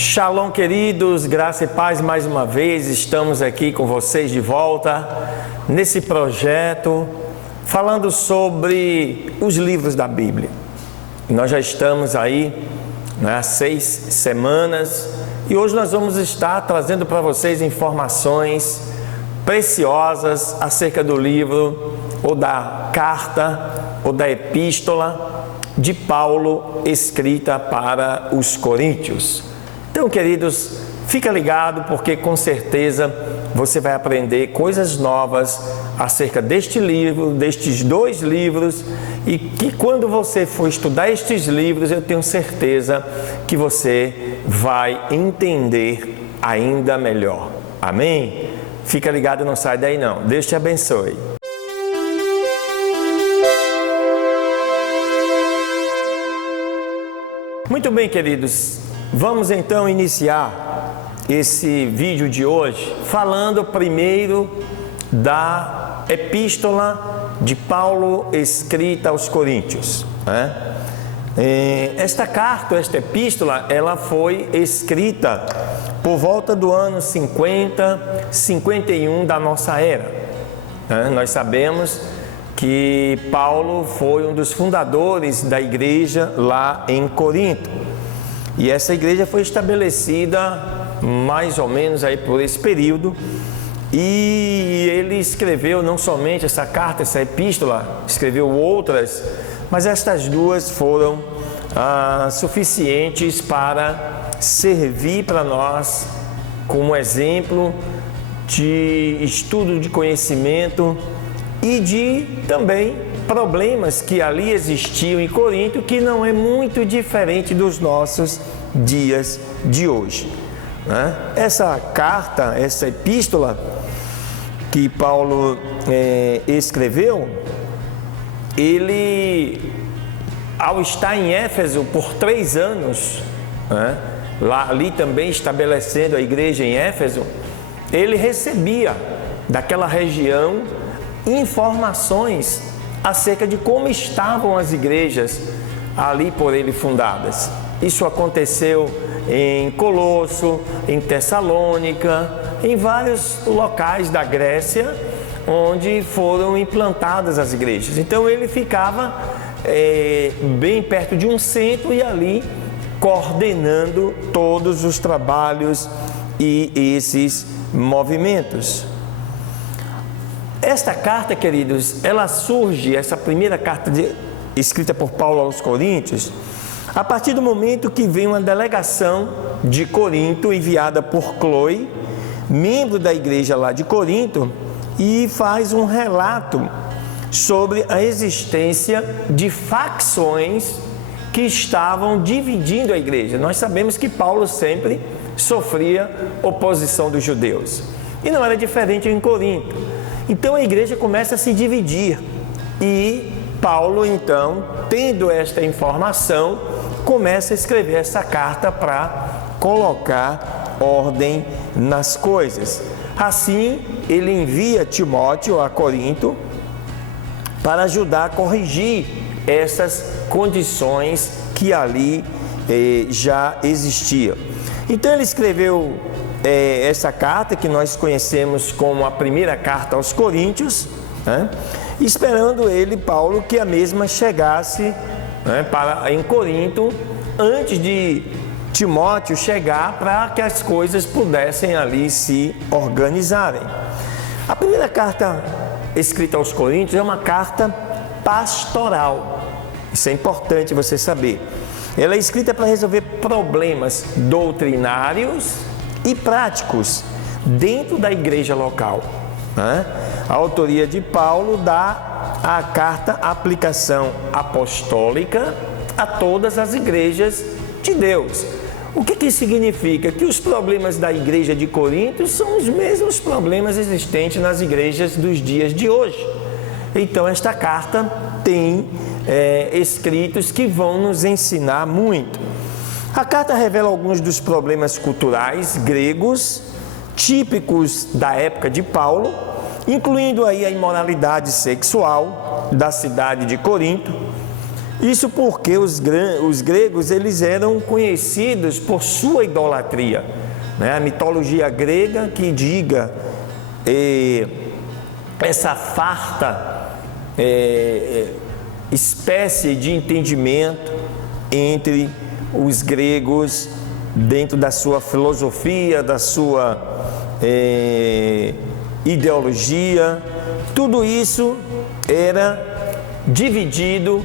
Shalom, queridos, graça e paz mais uma vez. Estamos aqui com vocês de volta nesse projeto falando sobre os livros da Bíblia. Nós já estamos aí há 6 semanas e hoje nós vamos estar trazendo para vocês informações preciosas acerca do livro ou da carta ou da epístola de Paulo escrita para os Coríntios. Então, queridos, fica ligado porque com certeza você vai aprender coisas novas acerca deste livro, destes 2 livros, e que quando você for estudar estes livros, eu tenho certeza que você vai entender ainda melhor. Amém? Fica ligado, não sai daí não. Deus te abençoe. Muito bem, queridos. Vamos então iniciar esse vídeo de hoje falando primeiro da epístola de Paulo escrita aos Coríntios. Esta carta, esta epístola, ela foi escrita por volta do ano 50, 51 da nossa era. Nós sabemos que Paulo foi um dos fundadores da igreja lá em Corinto. E essa igreja foi estabelecida mais ou menos aí por esse período. E ele escreveu não somente essa carta, essa epístola, escreveu outras, mas estas 2 foram suficientes para servir para nós como exemplo de estudo de conhecimento e de também problemas que ali existiam em Corinto, que não é muito diferente dos nossos dias de hoje. Essa carta, essa epístola que Paulo escreveu, ele, ao estar em Éfeso por 3 anos, ali também estabelecendo a igreja em Éfeso, ele recebia daquela região informações acerca de como estavam as igrejas ali por ele fundadas. Isso aconteceu em Colosso, em Tessalônica, em vários locais da Grécia, onde foram implantadas as igrejas. Então ele ficava bem perto de um centro e ali coordenando todos os trabalhos e esses movimentos. Esta carta, queridos, ela surge, essa primeira carta escrita por Paulo aos Coríntios, a partir do momento que vem uma delegação de Corinto enviada por Cloe, membro da igreja lá de Corinto, e faz um relato sobre a existência de facções que estavam dividindo a igreja. Nós sabemos que Paulo sempre sofria oposição dos judeus, e não era diferente em Corinto. Então a igreja começa a se dividir e Paulo, então, tendo esta informação, começa a escrever essa carta para colocar ordem nas coisas. Assim, ele envia Timóteo a Corinto para ajudar a corrigir essas condições que ali já existiam. Então ele escreveu essa carta que nós conhecemos como a primeira carta aos Coríntios, esperando ele, Paulo, que a mesma chegasse em Corinto antes de Timóteo chegar, para que as coisas pudessem ali se organizarem. A primeira carta escrita aos Coríntios é uma carta pastoral. Isso é importante você saber. Ela é escrita para resolver problemas doutrinários e práticos dentro da igreja local. A autoria de Paulo dá à carta aplicação apostólica a todas as igrejas de Deus. O que isso significa? Que os problemas da igreja de Corinto são os mesmos problemas existentes nas igrejas dos dias de hoje. Então esta carta tem escritos que vão nos ensinar muito. A carta revela alguns dos problemas culturais gregos típicos da época de Paulo, incluindo aí a imoralidade sexual da cidade de Corinto, Isso porque os gregos eles eram conhecidos por sua idolatria, né? A mitologia grega que diga essa farta espécie de entendimento entre os gregos dentro da sua filosofia, da sua ideologia, tudo isso era dividido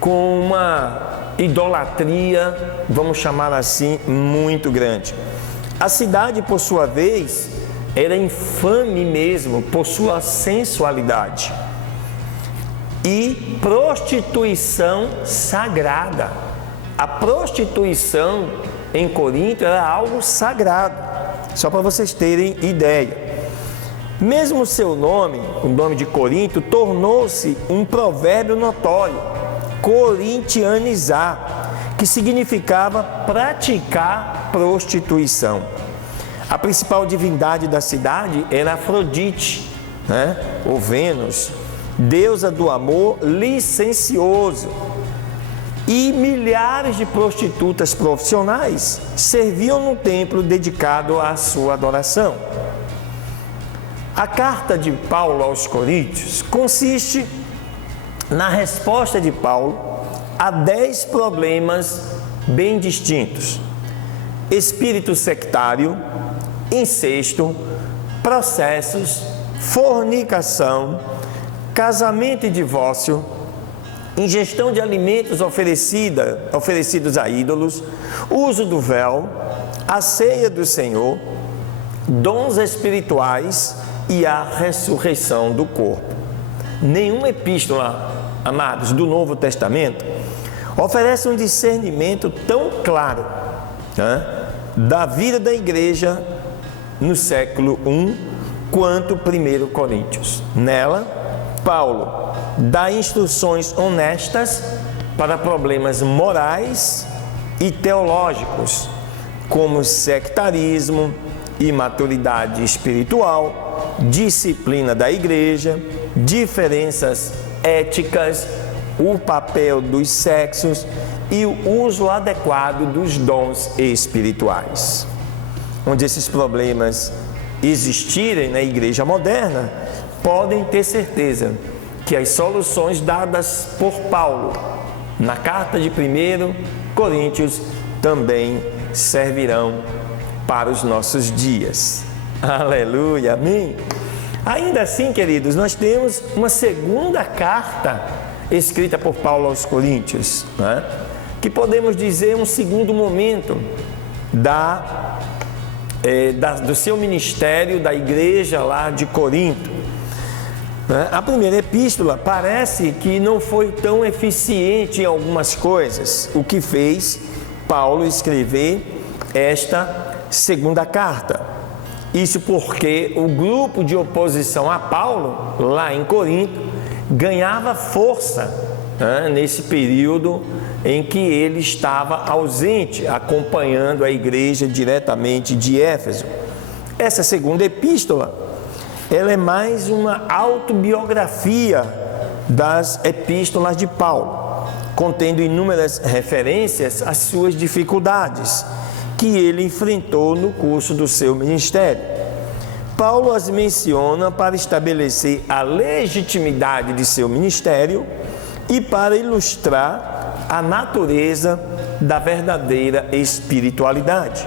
com uma idolatria, vamos chamar assim, muito grande. A cidade, por sua vez, era infame mesmo por sua sensualidade e prostituição sagrada. A prostituição em Corinto era algo sagrado, só para vocês terem ideia. Mesmo o seu nome, o nome de Corinto, tornou-se um provérbio notório, corintianizar, que significava praticar prostituição. A principal divindade da cidade era Afrodite, né? Ou Vênus, deusa do amor licencioso. E milhares de prostitutas profissionais serviam no templo dedicado à sua adoração. A carta de Paulo aos Coríntios consiste na resposta de Paulo a 10 problemas bem distintos: espírito sectário, incesto, processos, fornicação, casamento e divórcio, ingestão de alimentos oferecidos a ídolos, uso do véu, a ceia do Senhor, dons espirituais e a ressurreição do corpo. Nenhuma epístola, amados, do Novo Testamento oferece um discernimento tão claro, né, da vida da igreja no século I quanto 1 Coríntios. Nela, Paulo dá instruções honestas para problemas morais e teológicos, como sectarismo, imaturidade espiritual, disciplina da igreja, diferenças éticas, o papel dos sexos e o uso adequado dos dons espirituais. Onde esses problemas existirem na igreja moderna, podem ter certeza que as soluções dadas por Paulo na carta de 1 Coríntios também servirão para os nossos dias. Aleluia, amém? Ainda assim, queridos, nós temos uma segunda carta escrita por Paulo aos Coríntios, né? Que podemos dizer um segundo momento do seu ministério, da igreja lá de Corinto. A primeira epístola parece que não foi tão eficiente em algumas coisas, o que fez Paulo escrever esta segunda carta. Isso porque o grupo de oposição a Paulo, lá em Corinto, ganhava força, né, nesse período em que ele estava ausente, acompanhando a igreja diretamente de Éfeso. Essa segunda epístola, ela é mais uma autobiografia das epístolas de Paulo, contendo inúmeras referências às suas dificuldades que ele enfrentou no curso do seu ministério. Paulo as menciona para estabelecer a legitimidade de seu ministério e para ilustrar a natureza da verdadeira espiritualidade.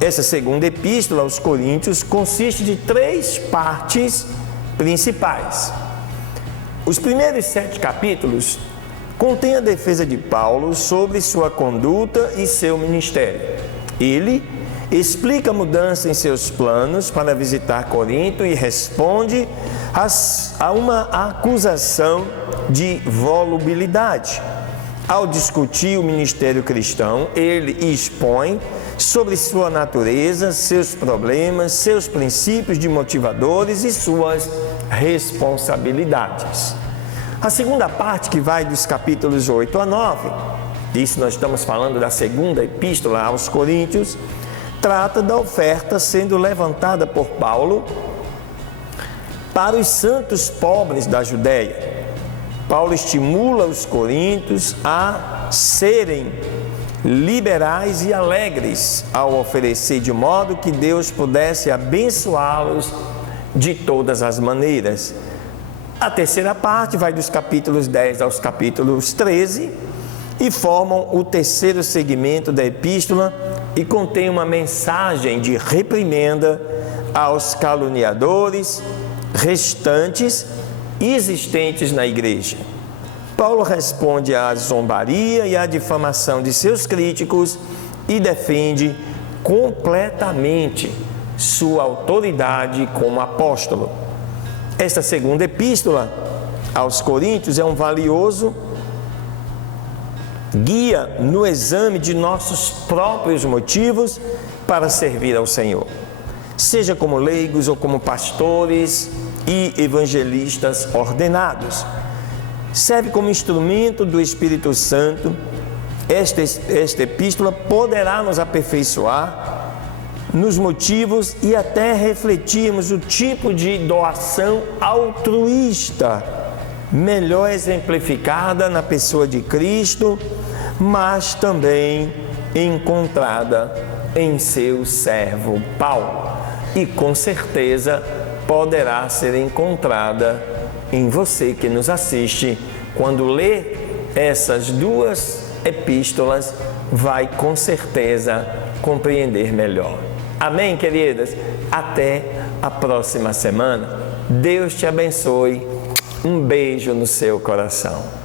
Essa segunda epístola aos Coríntios consiste de 3 partes principais. Os primeiros 7 capítulos contêm a defesa de Paulo sobre sua conduta e seu ministério. Ele explica a mudança em seus planos para visitar Corinto e responde a uma acusação de volubilidade. Ao discutir o ministério cristão, ele expõe sobre sua natureza, seus problemas, seus princípios de motivadores e suas responsabilidades. A segunda parte, que vai dos capítulos 8 a 9, isso nós estamos falando da segunda epístola aos Coríntios, trata da oferta sendo levantada por Paulo para os santos pobres da Judéia. Paulo estimula os coríntios a serem liberais e alegres ao oferecer, de modo que Deus pudesse abençoá-los de todas as maneiras. A terceira parte vai dos capítulos 10 aos capítulos 13 e formam o terceiro segmento da epístola e contém uma mensagem de reprimenda aos caluniadores restantes existentes na igreja. Paulo responde à zombaria e à difamação de seus críticos e defende completamente sua autoridade como apóstolo. Esta segunda epístola aos Coríntios é um valioso guia no exame de nossos próprios motivos para servir ao Senhor, seja como leigos ou como pastores e evangelistas ordenados. Serve como instrumento do Espírito Santo. Esta epístola poderá nos aperfeiçoar nos motivos e até refletirmos o tipo de doação altruísta melhor exemplificada na pessoa de Cristo, mas também encontrada em seu servo Paulo, e com certeza poderá ser encontrada em você que nos assiste. Quando ler essas duas epístolas, vai com certeza compreender melhor. Amém, queridas? Até a próxima semana. Deus te abençoe. Um beijo no seu coração.